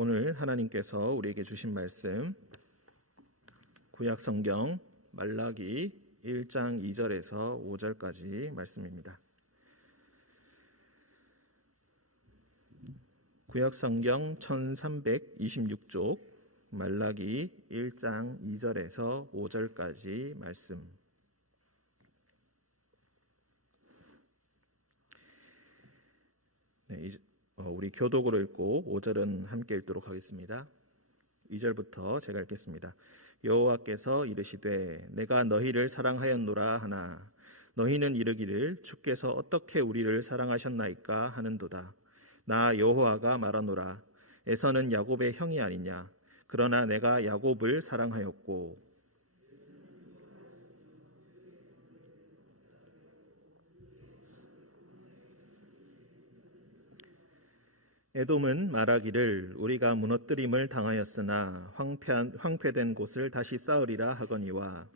오늘 하나님께서 우리에게 주신 말씀 구약 성경 말라기 1장 2절에서 5절까지 말씀입니다. 구약 성경 1326쪽 말라기 1장 2절에서 5절까지 말씀. 네, 우리 교독으로 읽고 5절은 함께 읽도록 하겠습니다. 2절부터 제가 읽겠습니다. 여호와께서 이르시되 내가 너희를 사랑하였노라 하나 너희는 이르기를 주께서 어떻게 우리를 사랑하셨나이까 하는도다. 나 여호와가 말하노라 에서는 야곱의 형이 아니냐. 그러나 내가 야곱을 사랑하였고 에돔은 말하기를 우리가 무너뜨림을 당하였으나 황폐된 곳을 다시 쌓으리라 하거니와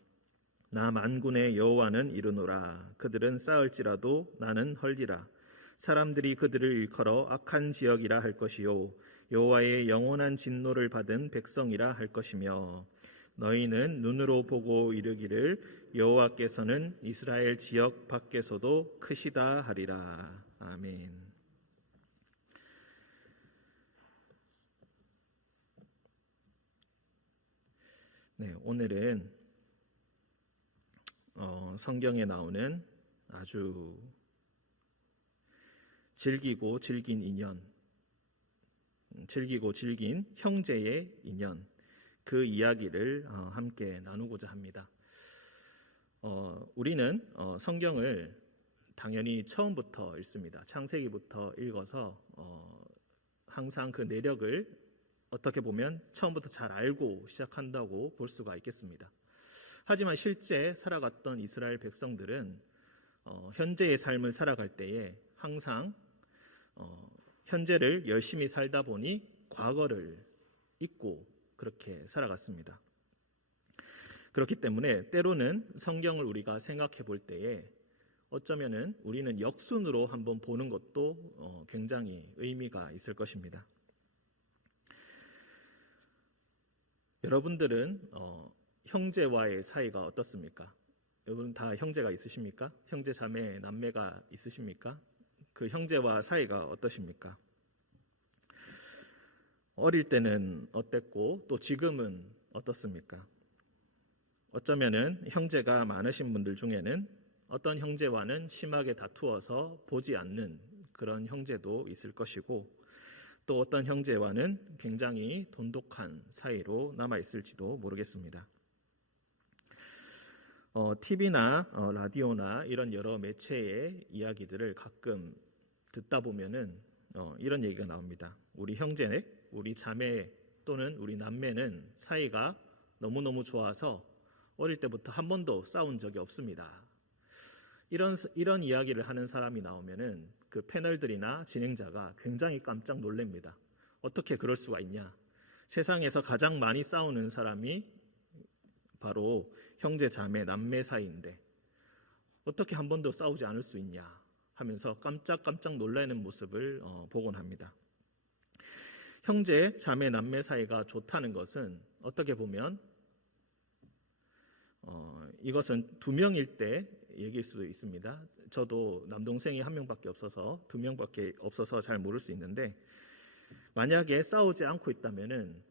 나 만군의 여호와는 이르노라 그들은 쌓을지라도 나는 헐리라. 사람들이 그들을 일컬어 악한 지역이라 할 것이요 여호와의 영원한 진노를 받은 백성이라 할 것이며 너희는 눈으로 보고 이르기를 여호와께서는 이스라엘 지역 밖에서도 크시다 하리라. 아멘. 네, 오늘은 성경에 나오는 아주 즐기고 질긴 인연, 즐기고 질긴 형제의 인연, 그 이야기를 함께 나누고자 합니다. 우리는 성경을 당연히 처음부터 읽습니다. 창세기부터 읽어서 항상 그 내력을 어떻게 보면 처음부터 잘 알고 시작한다고 볼 수가 있겠습니다. 하지만 실제 살아갔던 이스라엘 백성들은 현재의 삶을 살아갈 때에 항상 현재를 열심히 살다 보니 과거를 잊고 그렇게 살아갔습니다. 그렇기 때문에 때로는 성경을 우리가 생각해 볼 때에 어쩌면은 우리는 역순으로 한번 보는 것도 굉장히 의미가 있을 것입니다. 여러분들은 형제와의 사이가 어떻습니까? 여러분 다 형제가 있으십니까? 형제 자매 남매가 있으십니까? 그 형제와 사이가 어떠십니까? 어릴 때는 어땠고 또 지금은 어떻습니까? 어쩌면은 형제가 많으신 분들 중에는 어떤 형제와는 심하게 다투어서 보지 않는 그런 형제도 있을 것이고 또 어떤 형제와는 굉장히 돈독한 사이로 남아있을지도 모르겠습니다. TV나 라디오나 이런 여러 매체의 이야기들을 가끔 듣다 보면은 이런 얘기가 나옵니다. 우리 형제, 우리 자매 또는 우리 남매는 사이가 너무너무 좋아서 어릴 때부터 한 번도 싸운 적이 없습니다. 이런 이야기를 하는 사람이 나오면은 그 패널들이나 진행자가 굉장히 깜짝 놀랍니다. 어떻게 그럴 수가 있냐? 세상에서 가장 많이 싸우는 사람이 바로 형제, 자매, 남매 사이인데 어떻게 한 번도 싸우지 않을 수 있냐 하면서 깜짝 놀라는 모습을 보곤 합니다. 형제, 자매, 남매 사이가 좋다는 것은 어떻게 보면 이것은 두 명일 때 얘기일 수도 있습니다. 저도 남동생이 한 명밖에 없어서 두 명밖에 없어서 잘 모를 수 있는데 만약에 싸우지 않고 있다면은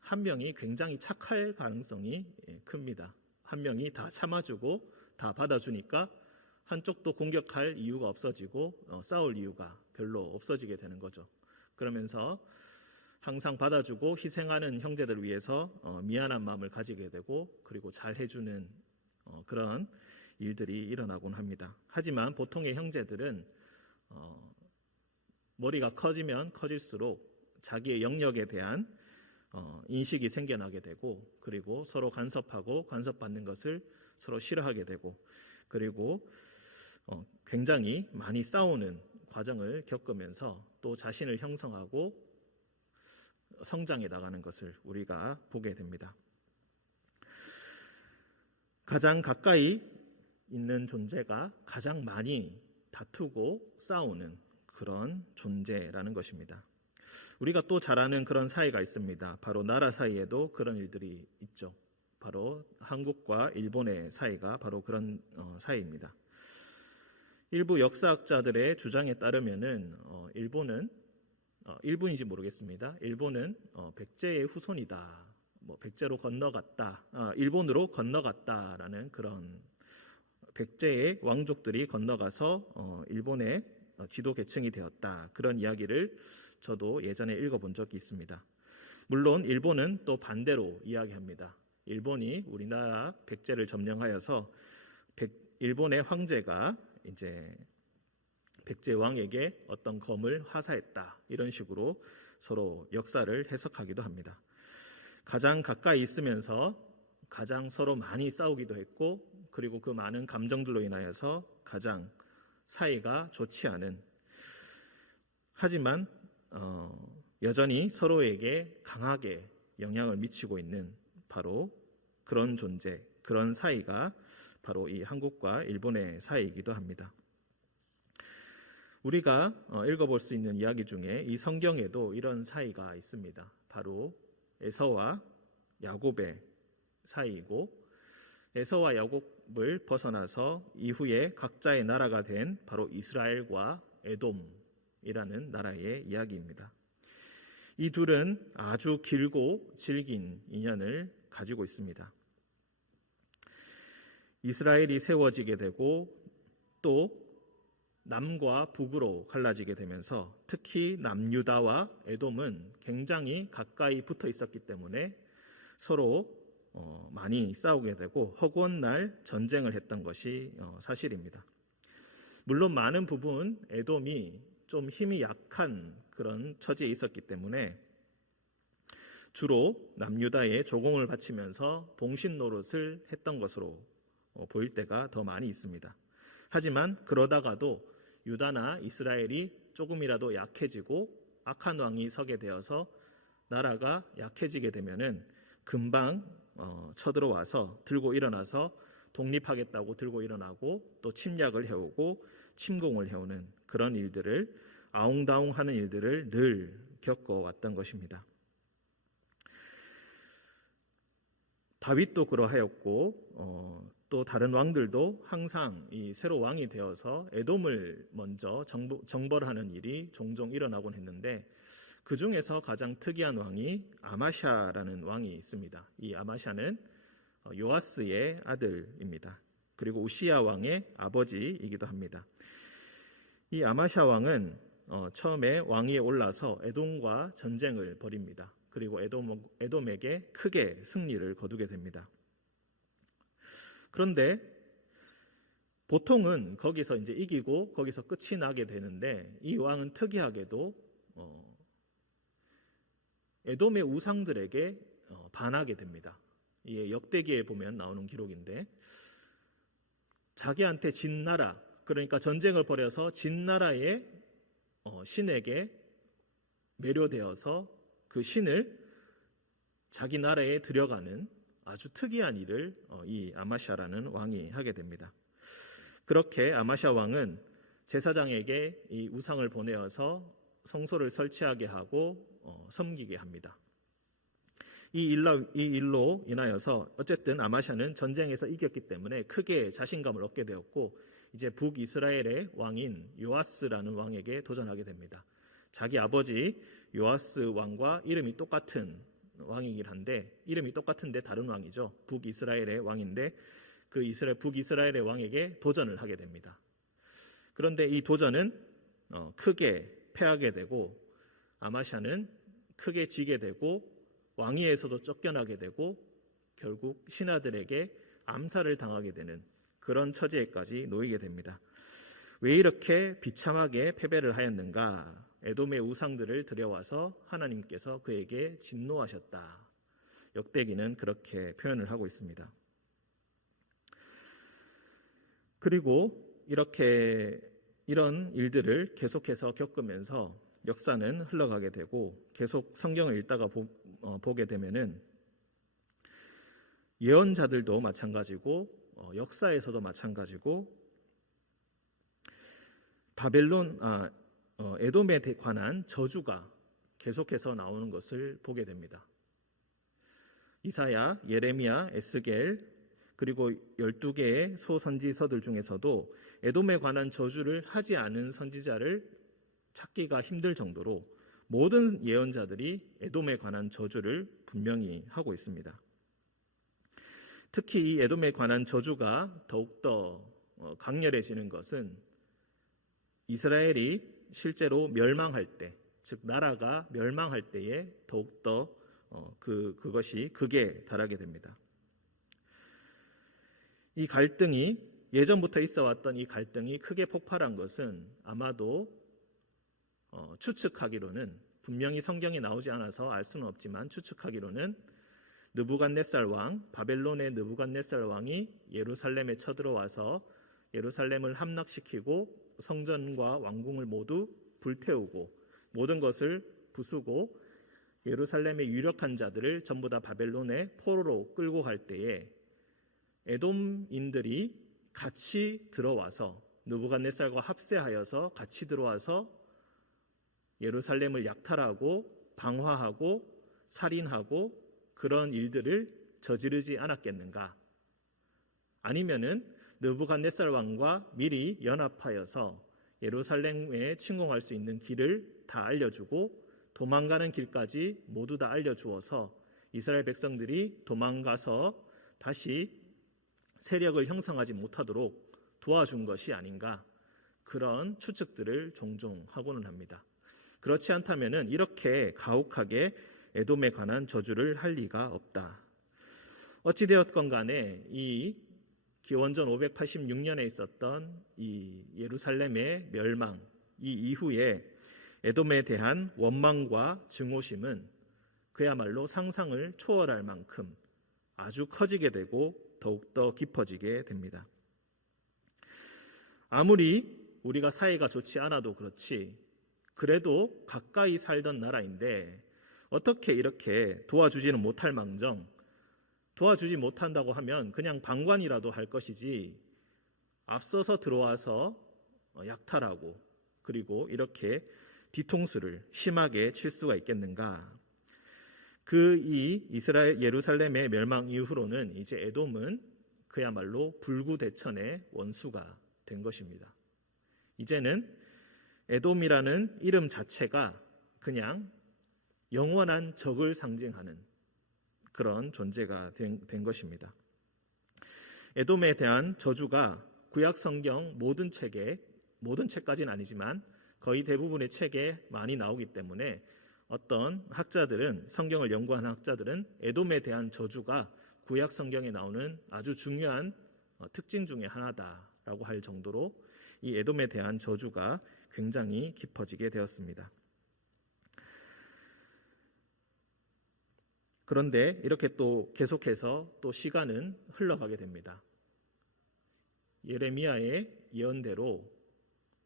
한 명이 굉장히 착할 가능성이 큽니다. 한 명이 다 참아주고 다 받아주니까 한쪽도 공격할 이유가 없어지고 싸울 이유가 별로 없어지게 되는 거죠. 그러면서 항상 받아주고 희생하는 형제들을 위해서 미안한 마음을 가지게 되고 그리고 잘 해주는 그런 일들이 일어나곤 합니다. 하지만 보통의 형제들은 머리가 커지면 커질수록 자기의 영역에 대한 인식이 생겨나게 되고 그리고 서로 간섭하고 간섭받는 것을 서로 싫어하게 되고 그리고 굉장히 많이 싸우는 과정을 겪으면서 또 자신을 형성하고 성장해 나가는 것을 우리가 보게 됩니다. 가장 가까이 있는 존재가 가장 많이 다투고 싸우는 그런 존재라는 것입니다. 우리가 또 잘 아는 그런 사이가 있습니다. 바로 나라 사이에도 그런 일들이 있죠. 바로 한국과 일본의 사이가 바로 그런 사이입니다. 일부 역사학자들의 주장에 따르면은 일본인지 모르겠습니다. 일본은 백제의 후손이다. 백제로 건너갔다. 일본으로 건너갔다라는 그런 백제의 왕족들이 건너가서 일본의 지도 계층이 되었다. 그런 이야기를 저도 예전에 읽어본 적이 있습니다. 물론 일본은 또 반대로 이야기합니다. 일본이 우리나라 백제를 점령하여서 일본의 황제가 이제 백제 왕에게 어떤 검을 화사했다. 이런 식으로 서로 역사를 해석하기도 합니다. 가장 가까이 있으면서 가장 서로 많이 싸우기도 했고, 그리고 그 많은 감정들로 인하여서 가장 사이가 좋지 않은, 하지만 여전히 서로에게 강하게 영향을 미치고 있는 바로 그런 존재, 그런 사이가 바로 이 한국과 일본의 사이이기도 합니다. 우리가 읽어볼 수 있는 이야기 중에 이 성경에도 이런 사이가 있습니다. 바로 에서와 야곱의 사이이고, 에서와 야곱을 벗어나서 이후에 각자의 나라가 된 바로 이스라엘과 에돔이라는 나라의 이야기입니다. 이 둘은 아주 길고 질긴 인연을 가지고 있습니다. 이스라엘이 세워지게 되고 또 남과 북으로 갈라지게 되면서 특히 남유다와 에돔은 굉장히 가까이 붙어 있었기 때문에 서로 많이 싸우게 되고 허구한 전쟁을 했던 것이 사실입니다. 물론 많은 부분 에돔이 좀 힘이 약한 그런 처지에 있었기 때문에 주로 남유다에 조공을 바치면서 봉신 노릇을 했던 것으로 보일 때가 더 많이 있습니다. 하지만 그러다가도 유다나 이스라엘이 조금이라도 약해지고 악한 왕이 서게 되어서 나라가 약해지게 되면은 금방 쳐들어와서 들고 일어나서 독립하겠다고 들고 일어나고 또 침략을 해오고 침공을 해오는 그런 일들을, 아웅다웅하는 일들을 늘 겪어왔던 것입니다. 다윗도 그러하였고 또 다른 왕들도 항상 이 새로 왕이 되어서 에돔을 먼저 정벌하는 일이 종종 일어나곤 했는데, 그 중에서 가장 특이한 왕이 아마샤라는 왕이 있습니다. 이 아마샤는 요아스의 아들입니다. 그리고 우시야 왕의 아버지이기도 합니다. 이 아마샤 왕은 처음에 왕위에 올라서 에돔과 전쟁을 벌입니다. 그리고 에돔에게 크게 승리를 거두게 됩니다. 그런데 보통은 거기서 이제 이기고 거기서 끝이 나게 되는데, 이 왕은 특이하게도 에돔의 우상들에게 반하게 됩니다. 이게 역대기에 보면 나오는 기록인데, 자기한테 진 나라, 그러니까 전쟁을 벌여서 진 나라의 신에게 매료되어서 그 신을 자기 나라에 들여가는 아주 특이한 일을 이 아마샤라는 왕이 하게 됩니다. 그렇게 아마샤 왕은 제사장에게 이 우상을 보내어서 성소를 설치하게 하고 섬기게 합니다. 이 일로 인하여서 어쨌든 아마샤는 전쟁에서 이겼기 때문에 크게 자신감을 얻게 되었고, 이제 북이스라엘의 왕인 요아스라는 왕에게 도전하게 됩니다. 자기 아버지 요아스 왕과 이름이 똑같은 왕이긴 한데, 이름이 똑같은데 다른 왕이죠. 북이스라엘의 왕인데 그 북이스라엘의 왕에게 도전을 하게 됩니다. 그런데 이 도전은 크게 패하게 되고, 아마샤는 크게 지게 되고 왕위에서도 쫓겨나게 되고 결국 신하들에게 암살을 당하게 되는 그런 처지에까지 놓이게 됩니다. 왜 이렇게 비참하게 패배를 하였는가? 에돔의 우상들을 들여와서 하나님께서 그에게 진노하셨다. 역대기는 그렇게 표현을 하고 있습니다. 그리고 이런 일들을 계속해서 겪으면서 역사는 흘러가게 되고, 계속 성경을 읽다가 보게 되면은 예언자들도 마찬가지고 역사에서도 마찬가지고 에돔에 관한 저주가 계속해서 나오는 것을 보게 됩니다. 이사야, 예레미야, 에스겔 그리고 12개의 소선지서들 중에서도 에돔에 관한 저주를 하지 않은 선지자를 찾기가 힘들 정도로 모든 예언자들이 에돔에 관한 저주를 분명히 하고 있습니다. 특히 이 에돔에 관한 저주가 더욱더 강렬해지는 것은 이스라엘이 실제로 멸망할 때, 즉 나라가 멸망할 때에 더욱더 그것이 극에 달하게 됩니다. 이 갈등이 예전부터 있어 왔던 이 갈등이 크게 폭발한 것은 아마도 추측하기로는, 분명히 성경에 나오지 않아서 알 수는 없지만 추측하기로는 느부갓네살 왕, 바벨론의 느부갓네살 왕이 예루살렘에 쳐들어와서 예루살렘을 함락시키고 성전과 왕궁을 모두 불태우고 모든 것을 부수고 예루살렘의 유력한 자들을 전부 다 바벨론의 포로로 끌고 갈 때에 에돔인들이 같이 들어와서 느부갓네살과 합세하여서 같이 들어와서 예루살렘을 약탈하고 방화하고 살인하고 그런 일들을 저지르지 않았겠는가? 아니면은 느부갓네살 왕과 미리 연합하여서 예루살렘에 침공할 수 있는 길을 다 알려주고 도망가는 길까지 모두 다 알려주어서 이스라엘 백성들이 도망가서 다시 세력을 형성하지 못하도록 도와준 것이 아닌가, 그런 추측들을 종종 하고는 합니다. 그렇지 않다면은 이렇게 가혹하게 에돔에 관한 저주를 할 리가 없다. 어찌되었건 간에 이 기원전 586년에 있었던 이 예루살렘의 멸망, 이 이후에 에돔에 대한 원망과 증오심은 그야말로 상상을 초월할 만큼 아주 커지게 되고 더욱더 깊어지게 됩니다. 아무리 우리가 사이가 좋지 않아도 그렇지, 그래도 가까이 살던 나라인데 어떻게 이렇게 도와주지는 못할 망정, 도와주지 못한다고 하면 그냥 방관이라도 할 것이지 앞서서 들어와서 약탈하고 그리고 이렇게 뒤통수를 심하게 칠 수가 있겠는가? 이 이스라엘 예루살렘의 멸망 이후로는 이제 에돔은 그야말로 불구대천의 원수가 된 것입니다. 이제는 에돔이라는 이름 자체가 그냥 영원한 적을 상징하는 그런 존재가 된 것입니다. 에돔에 대한 저주가 구약 성경 모든 책까지는 아니지만 거의 대부분의 책에 많이 나오기 때문에 어떤 학자들은, 성경을 연구하는 학자들은 에돔에 대한 저주가 구약 성경에 나오는 아주 중요한 특징 중에 하나다라고 할 정도로 이 에돔에 대한 저주가 굉장히 깊어지게 되었습니다. 그런데 이렇게 또 계속해서 또 시간은 흘러가게 됩니다. 예레미야의 예언대로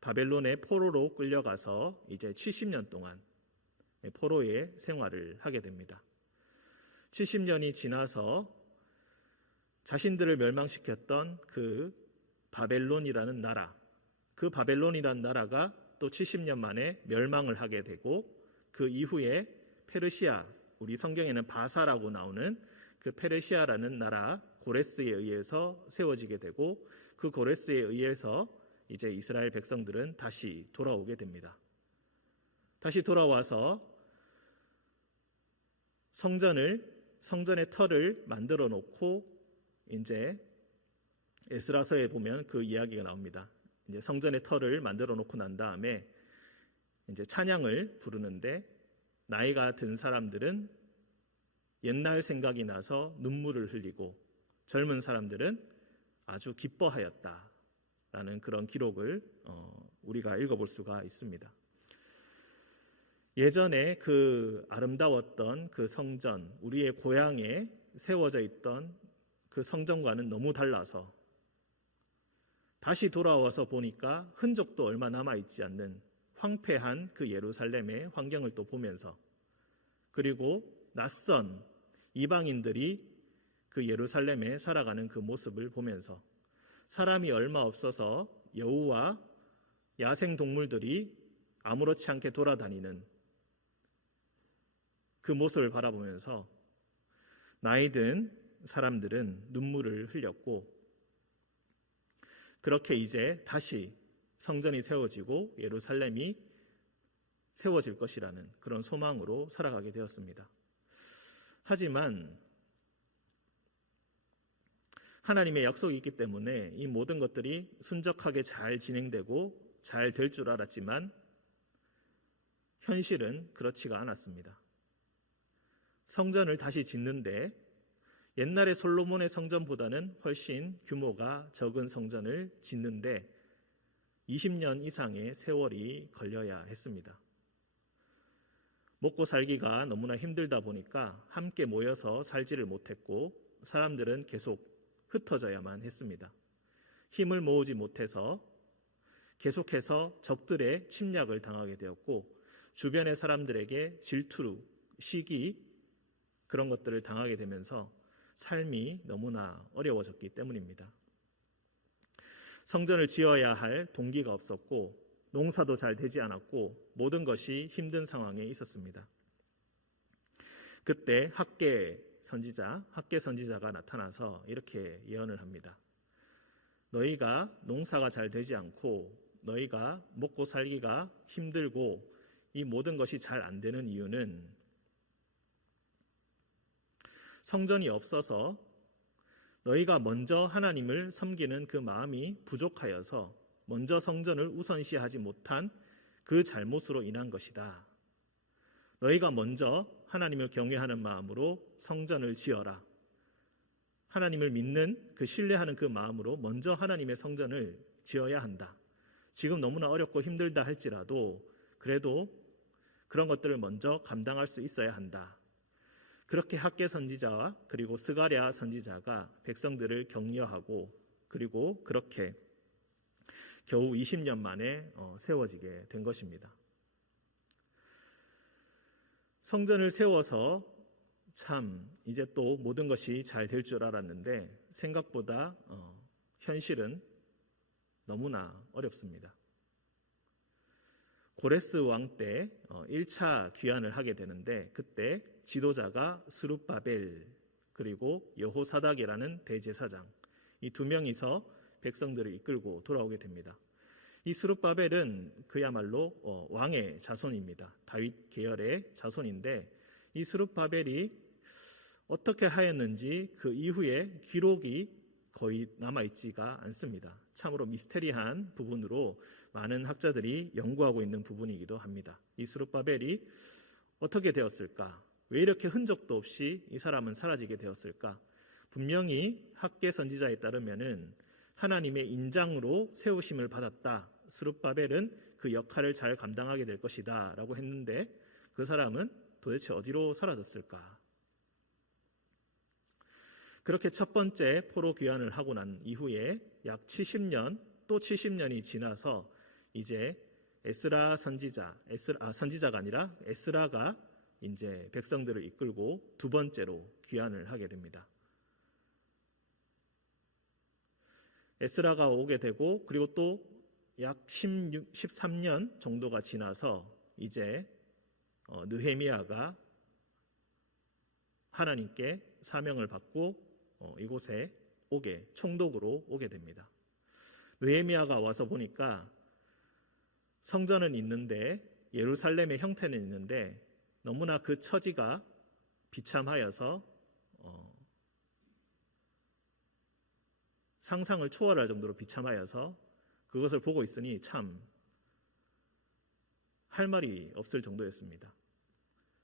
바벨론의 포로로 끌려가서 이제 70년 동안 포로의 생활을 하게 됩니다. 70년이 지나서 자신들을 멸망시켰던 그 바벨론이라는 나라, 그 바벨론이라는 나라가 또 70년 만에 멸망을 하게 되고 그 이후에 페르시아, 우리 성경에는 바사라고 나오는 그 페르시아라는 나라 고레스에 의해서 세워지게 되고 그 고레스에 의해서 이제 이스라엘 백성들은 다시 돌아오게 됩니다. 다시 돌아와서 성전의 터를 만들어 놓고 이제 에스라서에 보면 그 이야기가 나옵니다. 이제 성전의 터를 만들어 놓고 난 다음에 이제 찬양을 부르는데 나이가 든 사람들은 옛날 생각이 나서 눈물을 흘리고 젊은 사람들은 아주 기뻐하였다라는 그런 기록을 우리가 읽어볼 수가 있습니다. 예전에 그 아름다웠던 그 성전, 우리의 고향에 세워져 있던 그 성전과는 너무 달라서 다시 돌아와서 보니까 흔적도 얼마 남아있지 않는 황폐한 그 예루살렘의 환경을 또 보면서, 그리고 낯선 이방인들이 그 예루살렘에 살아가는 그 모습을 보면서 사람이 얼마 없어서 여우와 야생 동물들이 아무렇지 않게 돌아다니는 그 모습을 바라보면서 나이 든 사람들은 눈물을 흘렸고, 그렇게 이제 다시 성전이 세워지고 예루살렘이 세워질 것이라는 그런 소망으로 살아가게 되었습니다. 하지만 하나님의 약속이 있기 때문에 이 모든 것들이 순적하게 잘 진행되고 잘 될 줄 알았지만 현실은 그렇지가 않았습니다. 성전을 다시 짓는데 옛날의 솔로몬의 성전보다는 훨씬 규모가 적은 성전을 짓는데 20년 이상의 세월이 걸려야 했습니다. 먹고 살기가 너무나 힘들다 보니까 함께 모여서 살지를 못했고 사람들은 계속 흩어져야만 했습니다. 힘을 모으지 못해서 계속해서 적들의 침략을 당하게 되었고 주변의 사람들에게 질투, 시기 그런 것들을 당하게 되면서 삶이 너무나 어려워졌기 때문입니다. 성전을 지어야 할 동기가 없었고 농사도 잘 되지 않았고 모든 것이 힘든 상황에 있었습니다. 그때 학계 선지자가 나타나서 이렇게 예언을 합니다. 너희가 농사가 잘 되지 않고 너희가 먹고 살기가 힘들고 이 모든 것이 잘 안 되는 이유는 성전이 없어서 너희가 먼저 하나님을 섬기는 그 마음이 부족하여서 먼저 성전을 우선시하지 못한 그 잘못으로 인한 것이다. 너희가 먼저 하나님을 경외하는 마음으로 성전을 지어라. 하나님을 믿는 그 신뢰하는 그 마음으로 먼저 하나님의 성전을 지어야 한다. 지금 너무나 어렵고 힘들다 할지라도 그래도 그런 것들을 먼저 감당할 수 있어야 한다. 그렇게 학계 선지자와 그리고 스가랴 선지자가 백성들을 격려하고 그리고 그렇게 겨우 20년 만에 세워지게 된 것입니다. 성전을 세워서 참 이제 또 모든 것이 잘 될 줄 알았는데 생각보다 현실은 너무나 어렵습니다. 고레스 왕 때 1차 귀환을 하게 되는데 그때 지도자가 스룹바벨 그리고 여호사닥이라는 대제사장 이 두 명이서 백성들을 이끌고 돌아오게 됩니다. 이 스룹바벨은 그야말로 왕의 자손입니다. 다윗 계열의 자손인데 이 스룹바벨이 어떻게 하였는지 그 이후에 기록이 거의 남아있지가 않습니다. 참으로 미스테리한 부분으로 많은 학자들이 연구하고 있는 부분이기도 합니다. 이 스룹바벨이 어떻게 되었을까? 왜 이렇게 흔적도 없이 이 사람은 사라지게 되었을까? 분명히 학계 선지자에 따르면은 하나님의 인장으로 세우심을 받았다. 스룹바벨은 그 역할을 잘 감당하게 될 것이다 라고 했는데 그 사람은 도대체 어디로 사라졌을까? 그렇게 첫 번째 포로 귀환을 하고 난 이후에 약 70년 또 70년이 지나서 이제 선지자가 아니라 에스라가 이제 백성들을 이끌고 두 번째로 귀환을 하게 됩니다. 에스라가 오게 되고 그리고 또 약 13년 정도가 지나서 이제 느헤미야가 하나님께 사명을 받고 이곳에 총독으로 오게 됩니다. 느헤미야가 와서 보니까 성전은 있는데 예루살렘의 형태는 있는데 너무나 그 처지가 비참하여서 상상을 초월할 정도로 비참하여서 그것을 보고 있으니 참 할 말이 없을 정도였습니다.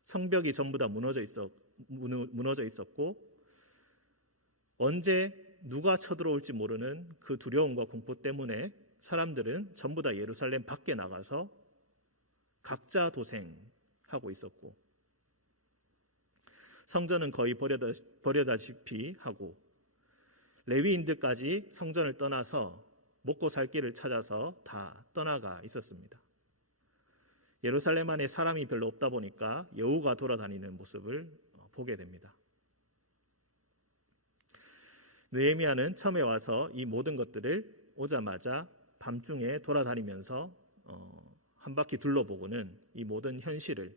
성벽이 전부 다 무너져 있었고 언제 누가 쳐들어올지 모르는 그 두려움과 공포 때문에 사람들은 전부 다 예루살렘 밖에 나가서 각자 도생하고 있었고 성전은 거의 버려다시피 하고 레위인들까지 성전을 떠나서 먹고 살 길을 찾아서 다 떠나가 있었습니다. 예루살렘 안에 사람이 별로 없다 보니까 여우가 돌아다니는 모습을 보게 됩니다. 느헤미야는 처음에 와서 이 모든 것들을 오자마자 밤중에 돌아다니면서 한 바퀴 둘러보고는 이 모든 현실을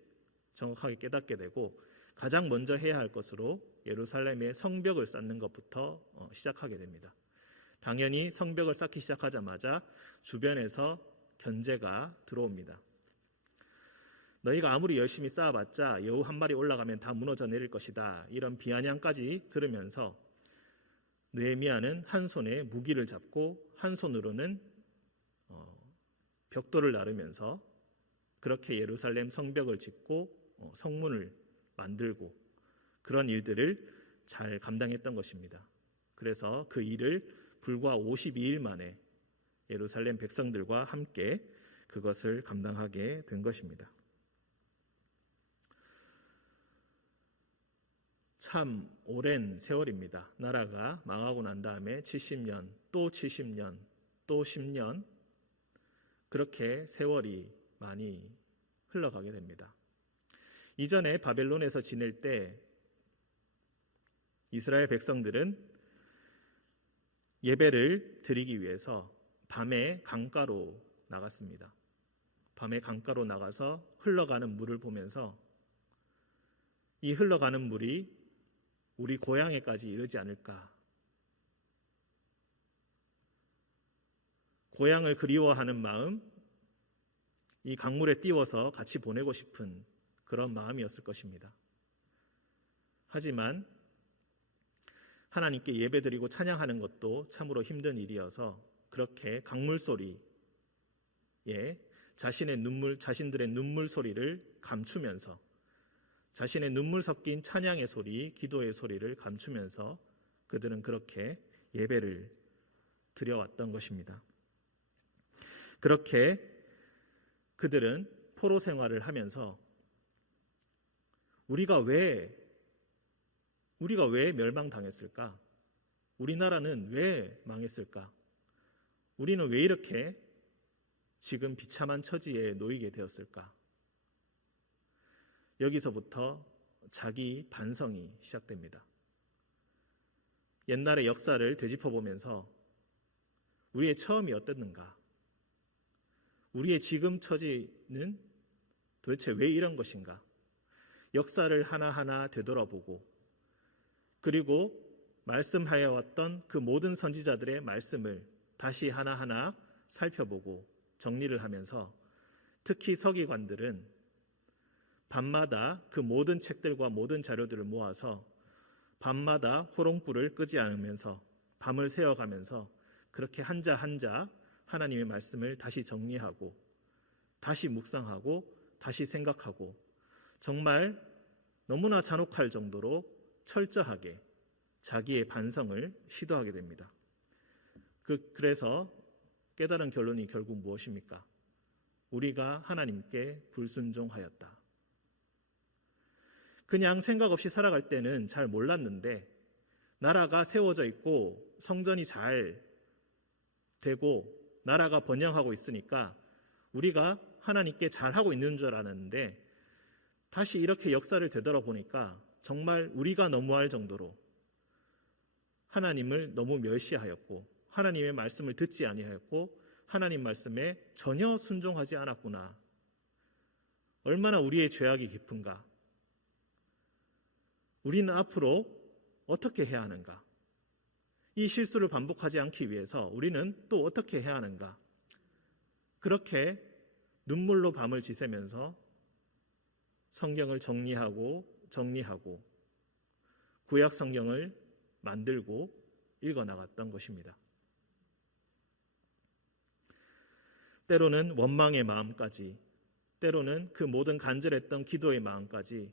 정확하게 깨닫게 되고 가장 먼저 해야 할 것으로 예루살렘의 성벽을 쌓는 것부터 시작하게 됩니다. 당연히 성벽을 쌓기 시작하자마자 주변에서 견제가 들어옵니다. 너희가 아무리 열심히 쌓아봤자 여우 한 마리 올라가면 다 무너져 내릴 것이다. 이런 비아냥까지 들으면서 느헤미야는 한 손에 무기를 잡고 한 손으로는 벽돌을 나르면서 그렇게 예루살렘 성벽을 짓고 성문을 만들고 그런 일들을 잘 감당했던 것입니다. 그래서 그 일을 불과 52일 만에 예루살렘 백성들과 함께 그것을 감당하게 된 것입니다. 참 오랜 세월입니다. 나라가 망하고 난 다음에 70년, 또 70년, 또 10년 그렇게 세월이 많이 흘러가게 됩니다. 이전에 바벨론에서 지낼 때 이스라엘 백성들은 예배를 드리기 위해서 밤에 강가로 나갔습니다. 밤에 강가로 나가서 흘러가는 물을 보면서 이 흘러가는 물이 우리 고향에까지 이르지 않을까. 고향을 그리워하는 마음, 이 강물에 띄워서 같이 보내고 싶은 그런 마음이었을 것입니다. 하지만 하나님께 예배드리고 찬양하는 것도 참으로 힘든 일이어서 그렇게 강물 소리에 자신들의 눈물 소리를 감추면서 자신의 눈물 섞인 찬양의 소리, 기도의 소리를 감추면서 그들은 그렇게 예배를 드려왔던 것입니다. 그렇게 그들은 포로 생활을 하면서 우리가 왜 멸망당했을까? 우리나라는 왜 망했을까? 우리는 왜 이렇게 지금 비참한 처지에 놓이게 되었을까? 여기서부터 자기 반성이 시작됩니다. 옛날의 역사를 되짚어보면서 우리의 처음이 어땠는가? 우리의 지금 처지는 도대체 왜 이런 것인가? 역사를 하나하나 되돌아보고 그리고 말씀하여 왔던 그 모든 선지자들의 말씀을 다시 하나하나 살펴보고 정리를 하면서 특히 서기관들은 밤마다 그 모든 책들과 모든 자료들을 모아서 밤마다 호롱불을 끄지 않으면서 밤을 새어가면서 그렇게 한자 한자 하나님의 말씀을 다시 정리하고 다시 묵상하고 다시 생각하고 정말 너무나 잔혹할 정도로 철저하게 자기의 반성을 시도하게 됩니다. 그래서 깨달은 결론이 결국 무엇입니까? 우리가 하나님께 불순종하였다. 그냥 생각 없이 살아갈 때는 잘 몰랐는데 나라가 세워져 있고 성전이 잘 되고 나라가 번영하고 있으니까 우리가 하나님께 잘하고 있는 줄 알았는데 다시 이렇게 역사를 되돌아보니까 정말 우리가 너무할 정도로 하나님을 너무 멸시하였고 하나님의 말씀을 듣지 아니하였고 하나님 말씀에 전혀 순종하지 않았구나. 얼마나 우리의 죄악이 깊은가. 우리는 앞으로 어떻게 해야 하는가? 이 실수를 반복하지 않기 위해서 우리는 또 어떻게 해야 하는가? 그렇게 눈물로 밤을 지새면서 성경을 정리하고 구약 성경을 만들고 읽어나갔던 것입니다. 때로는 원망의 마음까지, 때로는 그 모든 간절했던 기도의 마음까지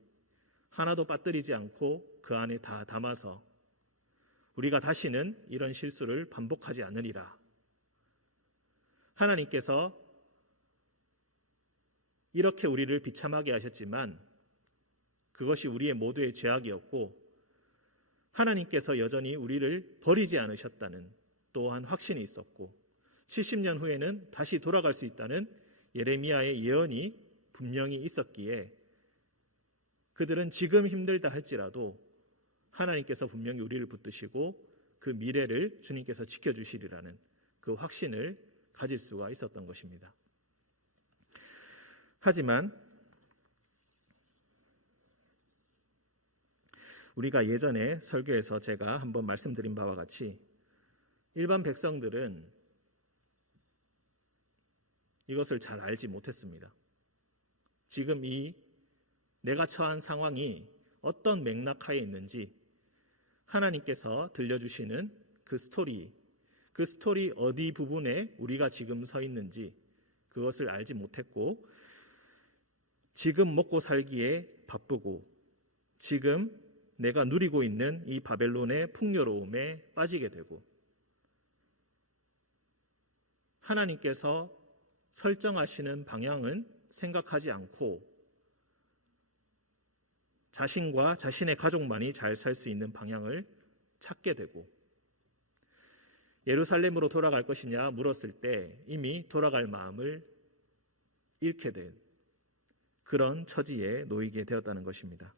하나도 빠뜨리지 않고 그 안에 다 담아서 우리가 다시는 이런 실수를 반복하지 않으리라. 하나님께서 이렇게 우리를 비참하게 하셨지만 그것이 우리의 모두의 죄악이었고 하나님께서 여전히 우리를 버리지 않으셨다는 또한 확신이 있었고 70년 후에는 다시 돌아갈 수 있다는 예레미야의 예언이 분명히 있었기에 그들은 지금 힘들다 할지라도 하나님께서 분명히 우리를 붙드시고 그 미래를 주님께서 지켜주시리라는 그 확신을 가질 수가 있었던 것입니다. 하지만 우리가 예전에 설교에서 제가 한번 말씀드린 바와 같이 일반 백성들은 이것을 잘 알지 못했습니다. 지금 이 내가 처한 상황이 어떤 맥락하에 있는지 하나님께서 들려주시는 그 스토리 어디 부분에 우리가 지금 서 있는지 그것을 알지 못했고, 지금 먹고 살기에 바쁘고 지금 내가 누리고 있는 이 바벨론의 풍요로움에 빠지게 되고, 하나님께서 설정하시는 방향은 생각하지 않고 자신과 자신의 가족만이 잘 살 수 있는 방향을 찾게 되고, 예루살렘으로 돌아갈 것이냐 물었을 때 이미 돌아갈 마음을 잃게 된 그런 처지에 놓이게 되었다는 것입니다.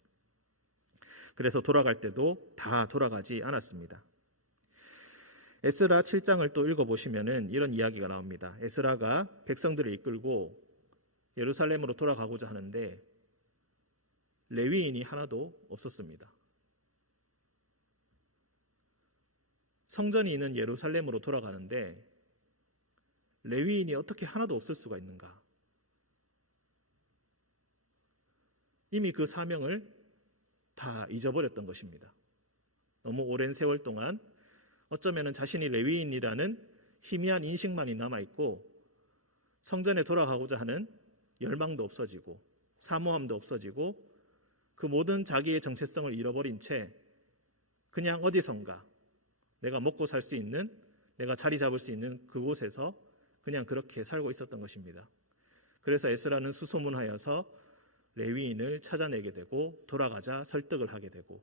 그래서 돌아갈 때도 다 돌아가지 않았습니다. 에스라 7장을 또 읽어보시면 이런 이야기가 나옵니다. 에스라가 백성들을 이끌고 예루살렘으로 돌아가고자 하는데 레위인이 하나도 없었습니다. 성전이 있는 예루살렘으로 돌아가는데 레위인이 어떻게 하나도 없을 수가 있는가? 이미 그 사명을 다 잊어버렸던 것입니다. 너무 오랜 세월 동안 어쩌면 자신이 레위인이라는 희미한 인식만이 남아있고 성전에 돌아가고자 하는 열망도 없어지고 사모함도 없어지고 그 모든 자기의 정체성을 잃어버린 채 그냥 어디선가 내가 먹고 살 수 있는, 내가 자리 잡을 수 있는 그곳에서 그냥 그렇게 살고 있었던 것입니다. 그래서 에스라는 수소문하여서 레위인을 찾아내게 되고 돌아가자 설득을 하게 되고,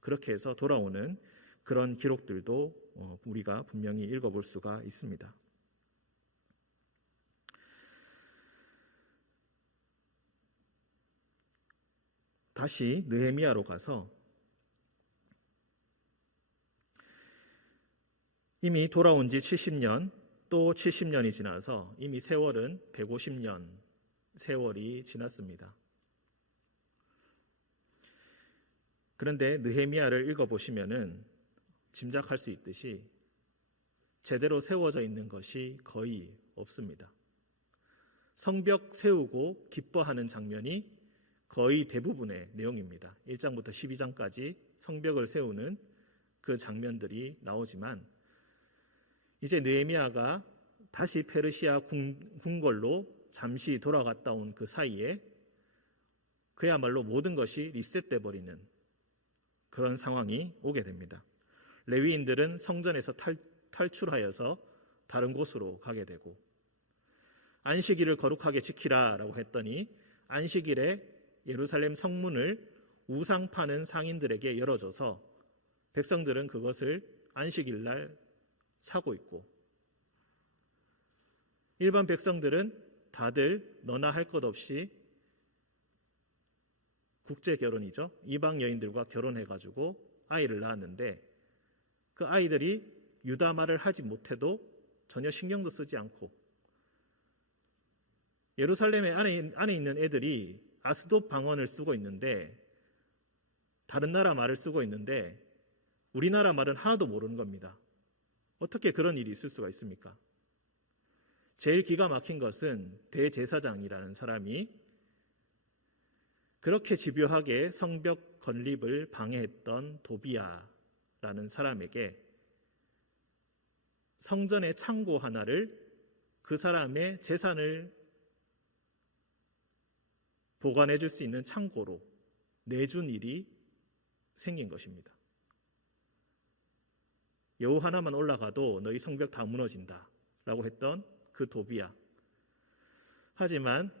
그렇게 해서 돌아오는 그런 기록들도 우리가 분명히 읽어볼 수가 있습니다. 다시 느헤미야로 가서 이미 돌아온 지 70년, 또 70년이 지나서 이미 세월은 150년 세월이 지났습니다. 그런데 느헤미야를 읽어보시면은 짐작할 수 있듯이 제대로 세워져 있는 것이 거의 없습니다. 성벽 세우고 기뻐하는 장면이 거의 대부분의 내용입니다. 1장부터 12장까지 성벽을 세우는 그 장면들이 나오지만 이제 느헤미야가 다시 페르시아 궁궐로 잠시 돌아갔다 온 그 사이에 그야말로 모든 것이 리셋돼 버리는 그런 상황이 오게 됩니다. 레위인들은 성전에서 탈출하여서 다른 곳으로 가게 되고, 안식일을 거룩하게 지키라라고 했더니 안식일에 예루살렘 성문을 우상 파는 상인들에게 열어줘서 백성들은 그것을 안식일날 사고 있고, 일반 백성들은 다들 너나 할 것 없이 국제 결혼이죠. 이방 여인들과 결혼해가지고 아이를 낳았는데 그 아이들이 유다 말을 하지 못해도 전혀 신경도 쓰지 않고, 예루살렘에 안에 있는 애들이 아스돗 방언을 쓰고 있는데 다른 나라 말을 쓰고 있는데 우리나라 말은 하나도 모르는 겁니다. 어떻게 그런 일이 있을 수가 있습니까? 제일 기가 막힌 것은 대제사장이라는 사람이 그렇게 집요하게 성벽 건립을 방해했던 도비야라는 사람에게 성전의 창고 하나를 그 사람의 재산을 보관해 줄 수 있는 창고로 내준 일이 생긴 것입니다. 여우 하나만 올라가도 너희 성벽 다 무너진다 라고 했던 그 도비야. 하지만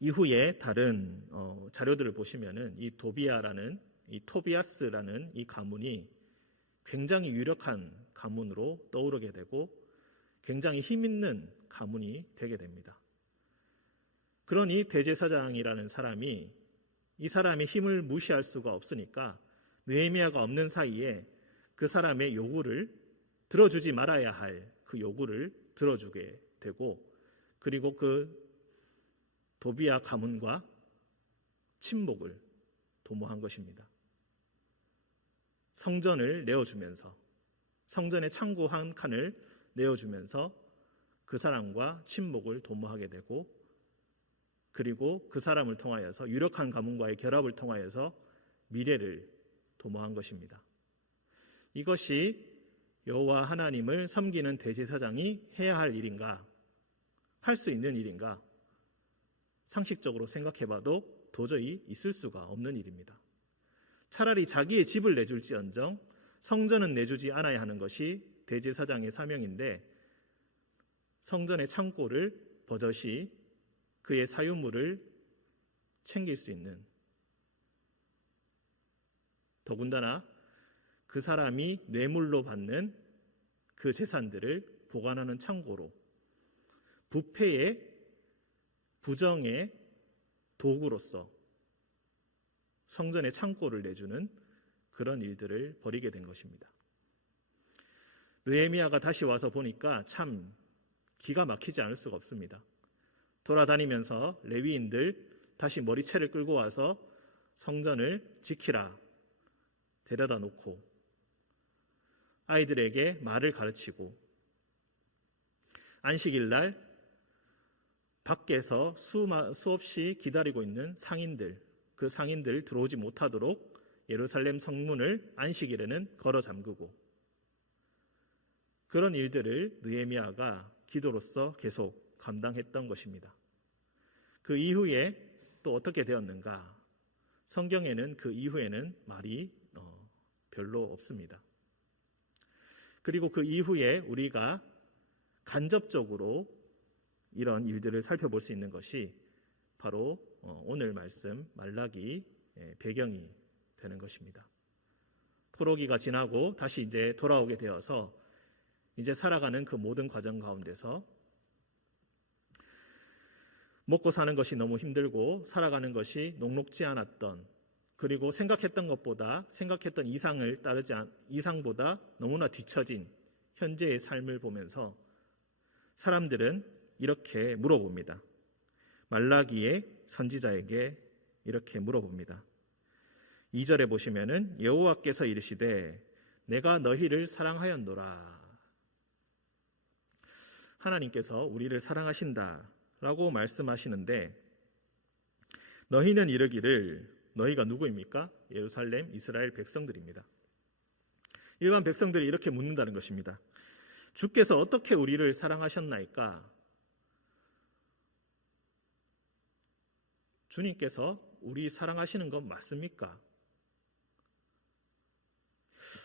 이후에 다른 자료들을 보시면은 이 도비야라는, 이 토비아스라는 이 가문이 굉장히 유력한 가문으로 떠오르게 되고 굉장히 힘 있는 가문이 되게 됩니다. 그러니 대제사장이라는 사람이 이 사람의 힘을 무시할 수가 없으니까 느헤미야가 없는 사이에 그 사람의 요구를 들어주지 말아야 할 그 요구를 들어주게 되고, 그리고 그 도비야 가문과 친목을 도모한 것입니다. 성전을 내어주면서 성전의 창고 한 칸을 내어주면서 그 사람과 친목을 도모하게 되고 그리고 그 사람을 통하여서 유력한 가문과의 결합을 통하여서 미래를 도모한 것입니다. 이것이 여호와 하나님을 섬기는 대제사장이 해야 할 일인가? 할 수 있는 일인가? 상식적으로 생각해봐도 도저히 있을 수가 없는 일입니다. 차라리 자기의 집을 내줄지언정 성전은 내주지 않아야 하는 것이 대제사장의 사명인데 성전의 창고를 버젓이 그의 사유물을 챙길 수 있는, 더군다나 그 사람이 뇌물로 받는 그 재산들을 보관하는 창고로 부패의 부정의 도구로서 성전의 창고를 내주는 그런 일들을 벌이게 된 것입니다. 느헤미야가 다시 와서 보니까 참 기가 막히지 않을 수가 없습니다. 돌아다니면서 레위인들 다시 머리채를 끌고 와서 성전을 지키라 데려다 놓고 아이들에게 말을 가르치고 안식일날 밖에서 수없이 기다리고 있는 상인들, 그 상인들 들어오지 못하도록 예루살렘 성문을 안식일에는 걸어 잠그고 그런 일들을 느헤미야가 기도로서 계속 감당했던 것입니다. 그 이후에 또 어떻게 되었는가? 성경에는 그 이후에는 말이 별로 없습니다. 그리고 그 이후에 우리가 간접적으로 이런 일들을 살펴볼 수 있는 것이 바로 오늘 말씀 말라기 배경이 되는 것입니다. 포로기가 지나고 다시 이제 돌아오게 되어서 이제 살아가는 그 모든 과정 가운데서 먹고 사는 것이 너무 힘들고 살아가는 것이 녹록지 않았던, 그리고 생각했던 이상보다 너무나 뒤처진 현재의 삶을 보면서 사람들은 이렇게 물어봅니다. 말라기의 선지자에게 이렇게 물어봅니다. 2절에 보시면은 여호와께서 이르시되 내가 너희를 사랑하였노라. 하나님께서 우리를 사랑하신다라고 말씀하시는데 너희는 이르기를, 너희가 누구입니까? 예루살렘 이스라엘 백성들입니다. 일반 백성들이 이렇게 묻는다는 것입니다. 주께서 어떻게 우리를 사랑하셨나이까? 주님께서 우리 사랑하시는 건 맞습니까?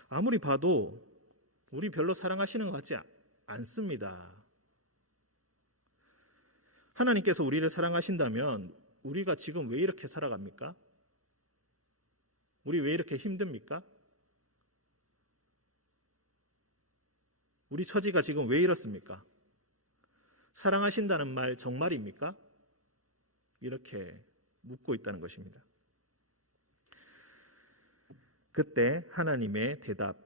아무리 봐도 우리 별로 사랑하시는 것 같지 않습니다. 하나님께서 우리를 사랑하신다면 우리가 지금 왜 이렇게 살아갑니까? 우리 왜 이렇게 힘듭니까? 우리 처지가 지금 왜 이렇습니까? 사랑하신다는 말 정말입니까? 이렇게 묻고 있다는 것입니다. 그때 하나님의 대답,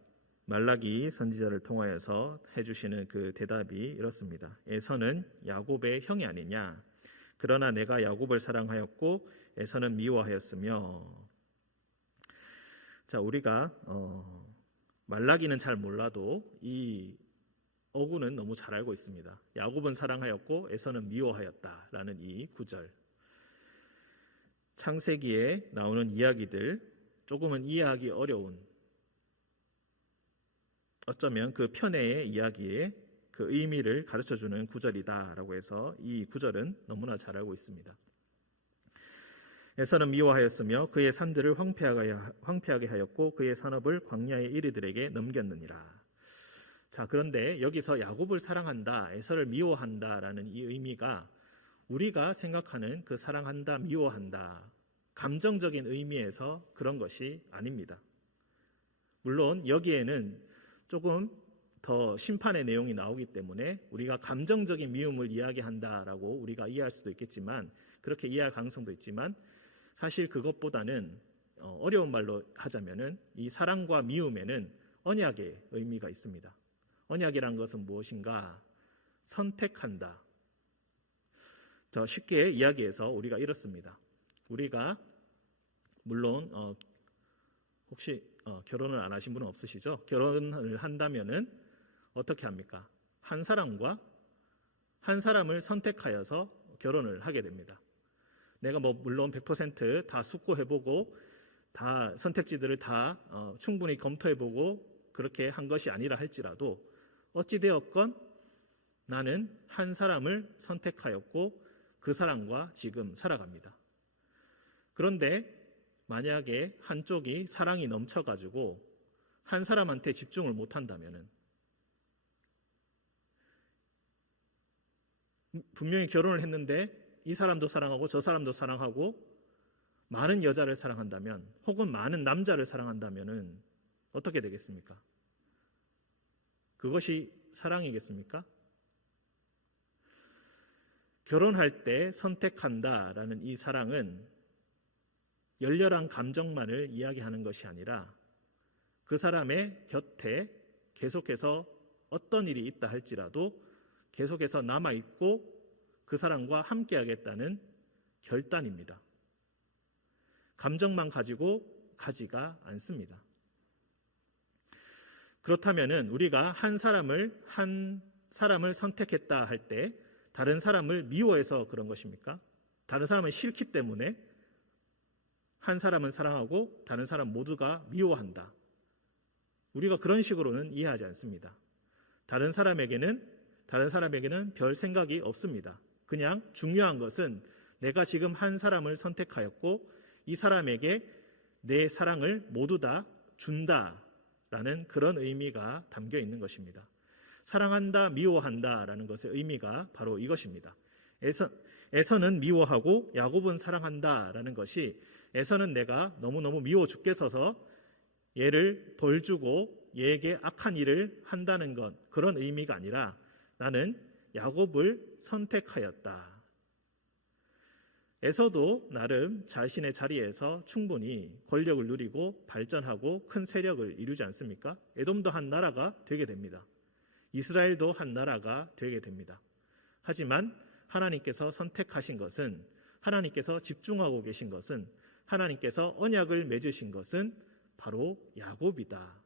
말라기 선지자를 통하여서 해주시는 그 대답이 이렇습니다. 에서는 야곱의 형이 아니냐? 그러나 내가 야곱을 사랑하였고 에서는 미워하였으며. 자, 우리가 말라기는 잘 몰라도 이 어구는 너무 잘 알고 있습니다. 야곱은 사랑하였고 에서는 미워하였다라는 이 구절. 창세기에 나오는 이야기들, 조금은 이해하기 어려운, 어쩌면 그 편애의 이야기의 그 의미를 가르쳐주는 구절이다라고 해서 이 구절은 너무나 잘 알고 있습니다. 에서는 미워하였으며 그의 산들을 황폐하게 하였고 그의 산업을 광야의 이리들에게 넘겼느니라. 자, 그런데 여기서 야곱을 사랑한다, 에서를 미워한다라는 이 의미가 우리가 생각하는 그 사랑한다, 미워한다, 감정적인 의미에서 그런 것이 아닙니다. 물론 여기에는 조금 더 심판의 내용이 나오기 때문에 우리가 감정적인 미움을 이야기한다라고 우리가 이해할 수도 있겠지만, 그렇게 이해할 가능성도 있지만, 사실 그것보다는 어려운 말로 하자면은 이 사랑과 미움에는 언약의 의미가 있습니다. 언약이란 것은 무엇인가? 선택한다. 저 쉽게 이야기해서 우리가 이렇습니다. 우리가 물론 혹시 결혼을 안 하신 분은 없으시죠? 결혼을 한다면은 어떻게 합니까? 한 사람을 선택하여서 결혼을 하게 됩니다. 내가 물론 100% 숙고해보고 다 선택지들을 다 충분히 검토해보고 그렇게 한 것이 아니라 할지라도 어찌되었건 나는 한 사람을 선택하였고 그 사람과 지금 살아갑니다. 그런데 만약에 한쪽이 사랑이 넘쳐가지고 한 사람한테 집중을 못한다면은, 분명히 결혼을 했는데 이 사람도 사랑하고 저 사람도 사랑하고 많은 여자를 사랑한다면, 혹은 많은 남자를 사랑한다면은 어떻게 되겠습니까? 그것이 사랑이겠습니까? 결혼할 때 선택한다라는 이 사랑은 열렬한 감정만을 이야기하는 것이 아니라 그 사람의 곁에 계속해서 어떤 일이 있다 할지라도 계속해서 남아있고 그 사람과 함께하겠다는 결단입니다. 감정만 가지고 가지가 않습니다. 그렇다면은 우리가 한 사람을 선택했다 할 때 다른 사람을 미워해서 그런 것입니까? 다른 사람은 싫기 때문에 한 사람은 사랑하고 다른 사람 모두가 미워한다. 우리가 그런 식으로는 이해하지 않습니다. 다른 사람에게는 별 생각이 없습니다. 그냥 중요한 것은 내가 지금 한 사람을 선택하였고 이 사람에게 내 사랑을 모두 다 준다라는 그런 의미가 담겨 있는 것입니다. 사랑한다, 미워한다라는 것의 의미가 바로 이것입니다. 에서는 미워하고 야곱은 사랑한다라는 것이, 에서는 내가 너무너무 미워 죽겠어서 얘를 벌 주고 얘에게 악한 일을 한다는 것, 그런 의미가 아니라 나는 야곱을 선택하였다. 에서도 나름 자신의 자리에서 충분히 권력을 누리고 발전하고 큰 세력을 이루지 않습니까? 에돔도 한 나라가 되게 됩니다. 이스라엘도 한 나라가 되게 됩니다. 하지만 하나님께서 선택하신 것은, 하나님께서 집중하고 계신 것은, 하나님께서 언약을 맺으신 것은 바로 야곱이다.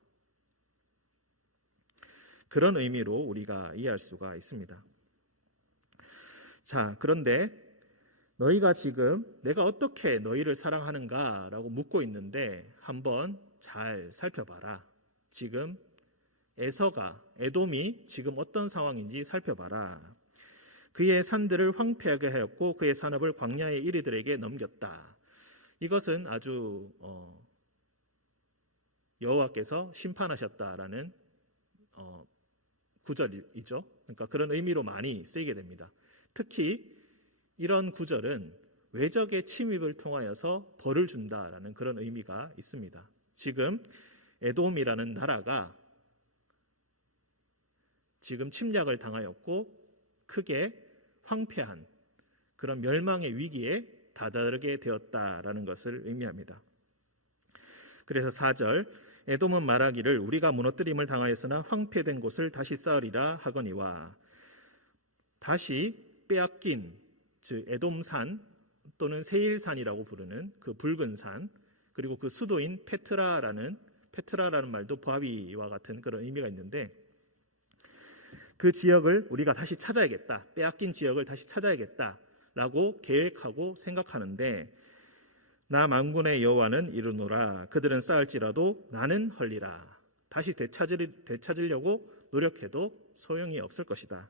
그런 의미로 우리가 이해할 수가 있습니다. 자, 그런데 너희가 지금 내가 어떻게 너희를 사랑하는가라고 묻고 있는데 한번 잘 살펴봐라. 지금 에돔이 지금 어떤 상황인지 살펴봐라. 그의 산들을 황폐하게 하였고 그의 산업을 광야의 이리들에게 넘겼다. 이것은 아주 여호와께서 심판하셨다라는 구절이죠. 그러니까 그런 의미로 많이 쓰이게 됩니다. 특히 이런 구절은 외적의 침입을 통하여서 벌을 준다라는 그런 의미가 있습니다. 지금 에돔이라는 나라가 지금 침략을 당하였고 크게 황폐한 그런 멸망의 위기에 다다르게 되었다라는 것을 의미합니다. 그래서 4절, 에돔은 말하기를 우리가 무너뜨림을 당하였으나 황폐된 곳을 다시 쌓으리라 하거니와, 다시 빼앗긴, 즉 에돔산 또는 세일산이라고 부르는 그 붉은 산, 그리고 그 수도인 페트라라는 말도 바위와 같은 그런 의미가 있는데, 그 지역을 우리가 다시 찾아야겠다, 빼앗긴 지역을 다시 찾아야겠다라고 계획하고 생각하는데, 나 만군의 여호와는 이르노라, 그들은 쌓을지라도 나는 헐리라. 다시 되찾으려고 노력해도 소용이 없을 것이다.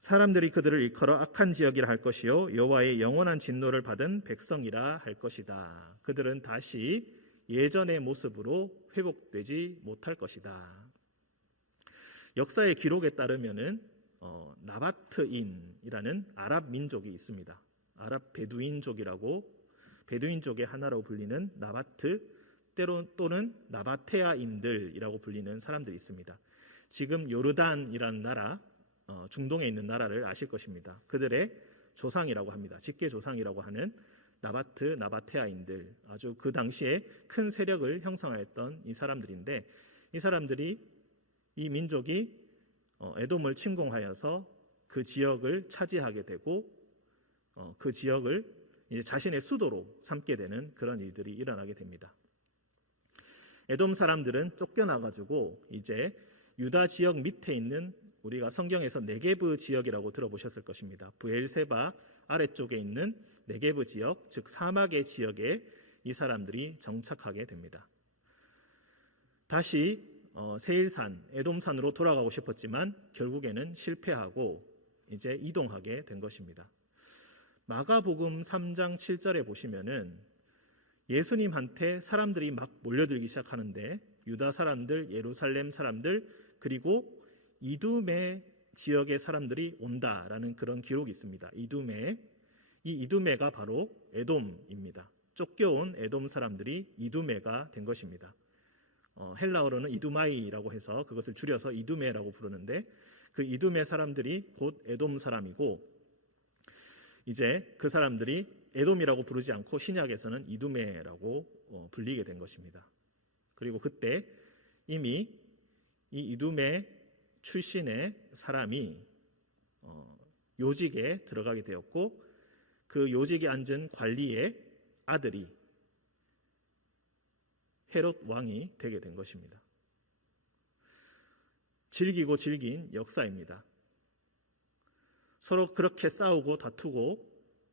사람들이 그들을 일컬어 악한 지역이라 할 것이요 여호와의 영원한 진노를 받은 백성이라 할 것이다. 그들은 다시 예전의 모습으로 회복되지 못할 것이다. 역사의 기록에 따르면은 나바트인이라는 아랍 민족이 있습니다. 아랍 베두인족의 하나로 불리는 나바트 또는 나바테아인들이라고 불리는 사람들이 있습니다. 지금 요르단이라는 나라, 중동에 있는 나라를 아실 것입니다. 그들의 조상이라고 합니다. 직계 조상이라고 하는 나바테아인들, 아주 그 당시에 큰 세력을 형성하였던 이 사람들인데, 이 민족이 에돔을 침공하여서 그 지역을 차지하게 되고 그 지역을 이제 자신의 수도로 삼게 되는 그런 일들이 일어나게 됩니다. 에돔 사람들은 쫓겨나가지고 이제 유다 지역 밑에 있는, 우리가 성경에서 네게브 지역이라고 들어보셨을 것입니다. 브엘세바 아래쪽에 있는 네게브 지역, 즉 사막의 지역에 이 사람들이 정착하게 됩니다. 다시 세일산, 에돔산으로 돌아가고 싶었지만 결국에는 실패하고 이제 이동하게 된 것입니다. 마가복음 3장 7절에 보시면은 예수님한테 사람들이 막 몰려들기 시작하는데 유다 사람들, 예루살렘 사람들, 그리고 이두메 지역의 사람들이 온다라는 그런 기록이 있습니다. 이두메, 이 이두메가 바로 에돔입니다. 쫓겨온 에돔 사람들이 이두메가 된 것입니다. 헬라어로는 이두마이라고 해서 그것을 줄여서 이두메라고 부르는데, 그 이두메 사람들이 곧 에돔 사람이고, 이제 그 사람들이 에돔이라고 부르지 않고 신약에서는 이두메라고 불리게 된 것입니다. 그리고 그때 이미 이 이두메 출신의 사람이 요직에 들어가게 되었고, 그 요직에 앉은 관리의 아들이 헤롯 왕이 되게 된 것입니다. 질기고 질긴 역사입니다. 서로 그렇게 싸우고 다투고,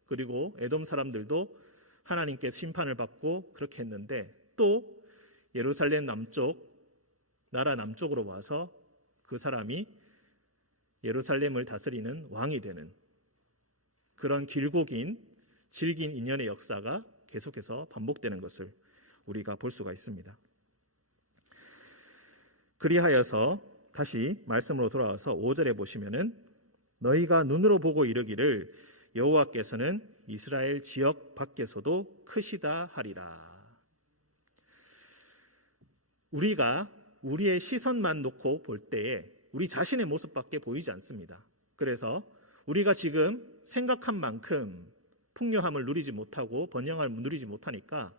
그리고 에돔 사람들도 하나님께 심판을 받고 그렇게 했는데, 또 예루살렘 남쪽, 나라 남쪽으로 와서 그 사람이 예루살렘을 다스리는 왕이 되는 그런 길고 긴 질긴 인연의 역사가 계속해서 반복되는 것을 우리가 볼 수가 있습니다. 그리하여서 다시 말씀으로 돌아와서 5절에 보시면은 너희가 눈으로 보고 이르기를 여호와께서는 이스라엘 지역 밖에서도 크시다 하리라. 우리가 우리의 시선만 놓고 볼 때에 우리 자신의 모습밖에 보이지 않습니다. 그래서 우리가 지금 생각한 만큼 풍요함을 누리지 못하고 번영함을 누리지 못하니까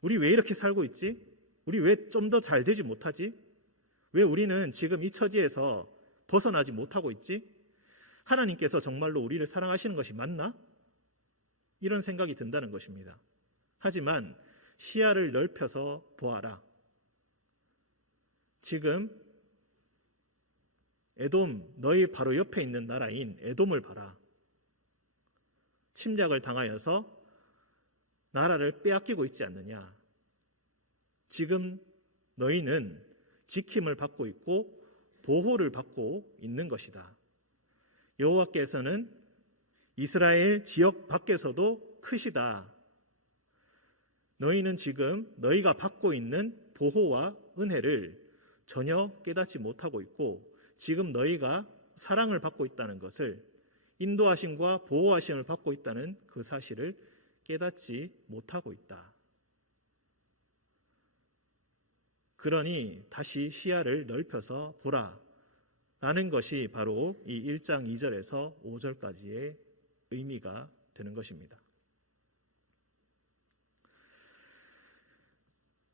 우리 왜 이렇게 살고 있지? 우리 왜 좀 더 잘 되지 못하지? 왜 우리는 지금 이 처지에서 벗어나지 못하고 있지? 하나님께서 정말로 우리를 사랑하시는 것이 맞나? 이런 생각이 든다는 것입니다. 하지만 시야를 넓혀서 보아라. 지금 에돔, 너희 바로 옆에 있는 나라인 에돔을 봐라. 침략을 당하여서 나라를 빼앗기고 있지 않느냐. 지금 너희는 지킴을 받고 있고 보호를 받고 있는 것이다. 여호와께서는 이스라엘 지역 밖에서도 크시다. 너희는 지금 너희가 받고 있는 보호와 은혜를 전혀 깨닫지 못하고 있고, 지금 너희가 사랑을 받고 있다는 것을, 인도하심과 보호하심을 받고 있다는 그 사실을 깨닫지 못하고 있다. 그러니 다시 시야를 넓혀서 보라 라는 것이 바로 이 1장 2절에서 5절까지의 의미가 되는 것입니다.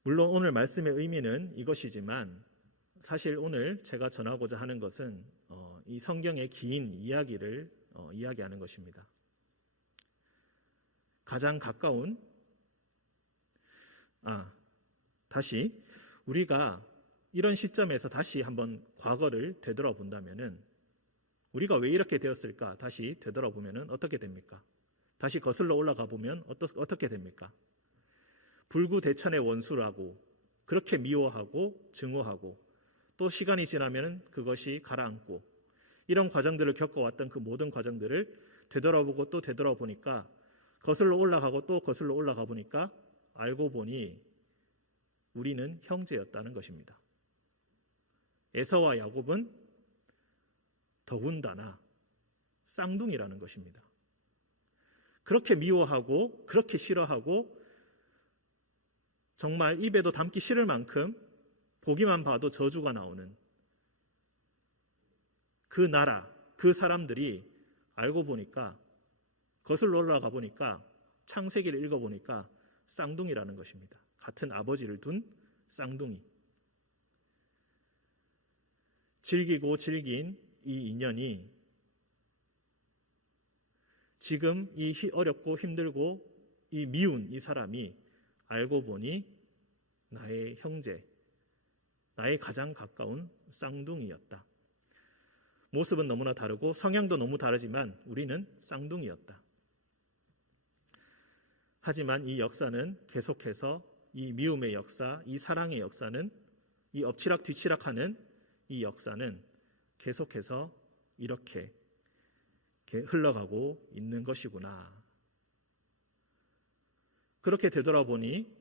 물론 오늘 말씀의 의미는 이것이지만, 사실 오늘 제가 전하고자 하는 것은 이 성경의 긴 이야기를 이야기하는 것입니다. 가장 가까운, 다시 우리가 이런 시점에서 다시 한번 과거를 되돌아본다면은, 우리가 왜 이렇게 되었을까 다시 되돌아보면은 어떻게 됩니까? 다시 거슬러 올라가 보면 어떻게 됩니까? 불구대천의 원수라고 그렇게 미워하고 증오하고, 또 시간이 지나면 그것이 가라앉고, 이런 과정들을 겪어왔던 그 모든 과정들을 되돌아보고 또 되돌아보니까, 거슬러 올라가고 또 거슬러 올라가 보니까 알고 보니 우리는 형제였다는 것입니다. 에서와 야곱은 더군다나 쌍둥이라는 것입니다. 그렇게 미워하고 그렇게 싫어하고 정말 입에도 담기 싫을 만큼 보기만 봐도 저주가 나오는 그 나라, 그 사람들이 알고 보니까, 거슬러 올라가 보니까, 창세기를 읽어보니까 쌍둥이라는 것입니다. 같은 아버지를 둔 쌍둥이. 질기고 질긴 이 인연이 지금 이 어렵고 힘들고 이 미운 이 사람이 알고 보니 나의 형제, 나의 가장 가까운 쌍둥이였다. 모습은 너무나 다르고 성향도 너무 다르지만 우리는 쌍둥이였다. 하지만 이 역사는 계속해서 이 미움의 역사, 이 사랑의 역사는, 이 엎치락 뒤치락하는 이 역사는 계속해서 이렇게 흘러가고 있는 것이구나. 그렇게 되돌아보니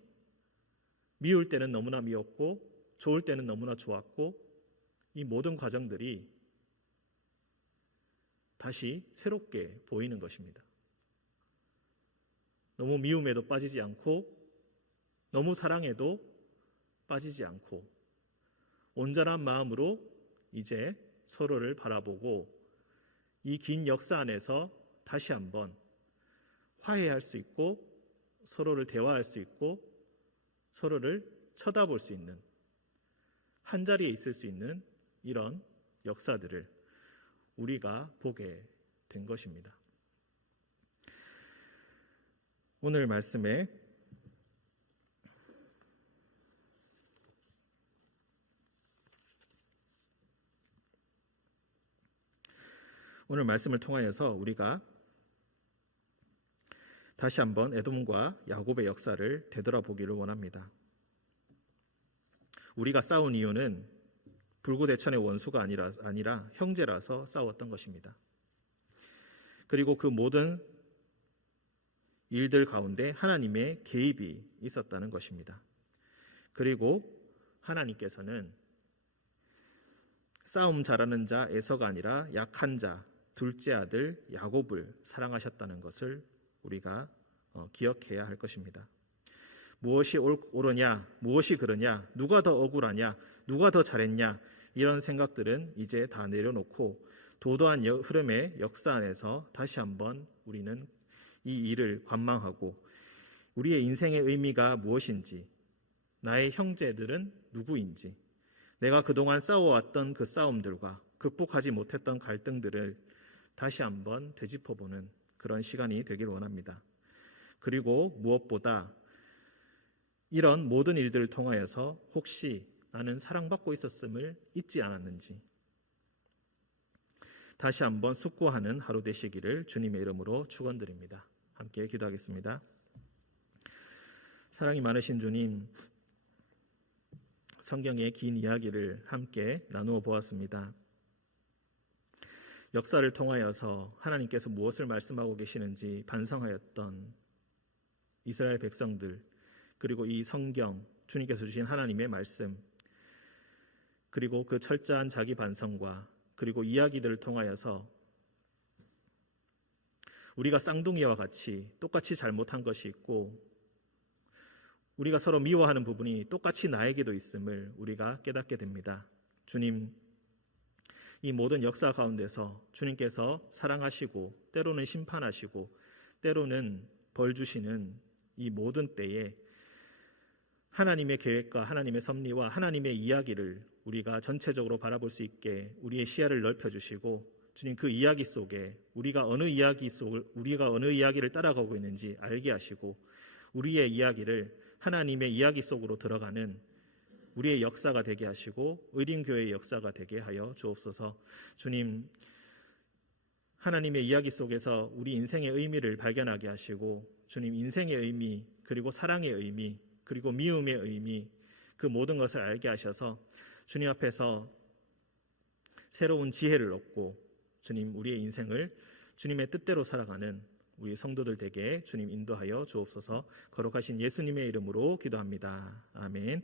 미울 때는 너무나 미웠고 좋을 때는 너무나 좋았고 이 모든 과정들이 다시 새롭게 보이는 것입니다. 너무 미움에도 빠지지 않고 너무 사랑에도 빠지지 않고 온전한 마음으로 이제 서로를 바라보고 이 긴 역사 안에서 다시 한번 화해할 수 있고 서로를 대화할 수 있고 서로를 쳐다볼 수 있는 한자리에 있을 수 있는 이런 역사들을 우리가 보게 된 것입니다. 오늘 말씀에 오늘 말씀을 통하여서 우리가 다시 한번 에돔과 야곱의 역사를 되돌아보기를 원합니다. 우리가 싸운 이유는 불구대천의 원수가 아니라 형제라서 싸웠던 것입니다. 그리고 그 모든 일들 가운데 하나님의 개입이 있었다는 것입니다. 그리고 하나님께서는 싸움 잘하는 자 에서가 아니라 약한 자 둘째 아들 야곱을 사랑하셨다는 것을 우리가 기억해야 할 것입니다. 무엇이 옳으냐, 무엇이 그러냐, 누가 더 억울하냐, 누가 더 잘했냐 이런 생각들은 이제 다 내려놓고 도도한 흐름의 역사 안에서 다시 한번 우리는 이 일을 관망하고 우리의 인생의 의미가 무엇인지, 나의 형제들은 누구인지, 내가 그동안 싸워왔던 그 싸움들과 극복하지 못했던 갈등들을 다시 한번 되짚어보는 그런 시간이 되길 원합니다. 그리고 무엇보다 이런 모든 일들을 통하여서 혹시 나는 사랑받고 있었음을 잊지 않았는지 다시 한번 숙고하는 하루 되시기를 주님의 이름으로 축원드립니다. 함께 기도하겠습니다. 사랑이 많으신 주님, 성경의 긴 이야기를 함께 나누어 보았습니다. 역사를 통하여서 하나님께서 무엇을 말씀하고 계시는지 반성하였던 이스라엘 백성들, 그리고 이 성경, 주님께서 주신 하나님의 말씀, 그리고 그 철저한 자기 반성과 그리고 이야기들을 통하여서 우리가 쌍둥이와 같이 똑같이 잘못한 것이 있고 우리가 서로 미워하는 부분이 똑같이 나에게도 있음을 우리가 깨닫게 됩니다. 주님, 이 모든 역사 가운데서 주님께서 사랑하시고 때로는 심판하시고 때로는 벌 주시는 이 모든 때에 하나님의 계획과 하나님의 섭리와 하나님의 이야기를 우리가 전체적으로 바라볼 수 있게 우리의 시야를 넓혀주시고 주님 그 이야기 속에 우리가 어느 이야기를 따라가고 있는지 알게 하시고 우리의 이야기를 하나님의 이야기 속으로 들어가는 우리의 역사가 되게 하시고 의린교회의 역사가 되게 하여 주옵소서. 주님, 하나님의 이야기 속에서 우리 인생의 의미를 발견하게 하시고 주님 인생의 의미 그리고 사랑의 의미 그리고 미움의 의미 그 모든 것을 알게 하셔서 주님 앞에서 새로운 지혜를 얻고 주님 우리의 인생을 주님의 뜻대로 살아가는 우리 성도들 되게 주님 인도하여 주옵소서. 거룩하신 예수님의 이름으로 기도합니다. 아멘.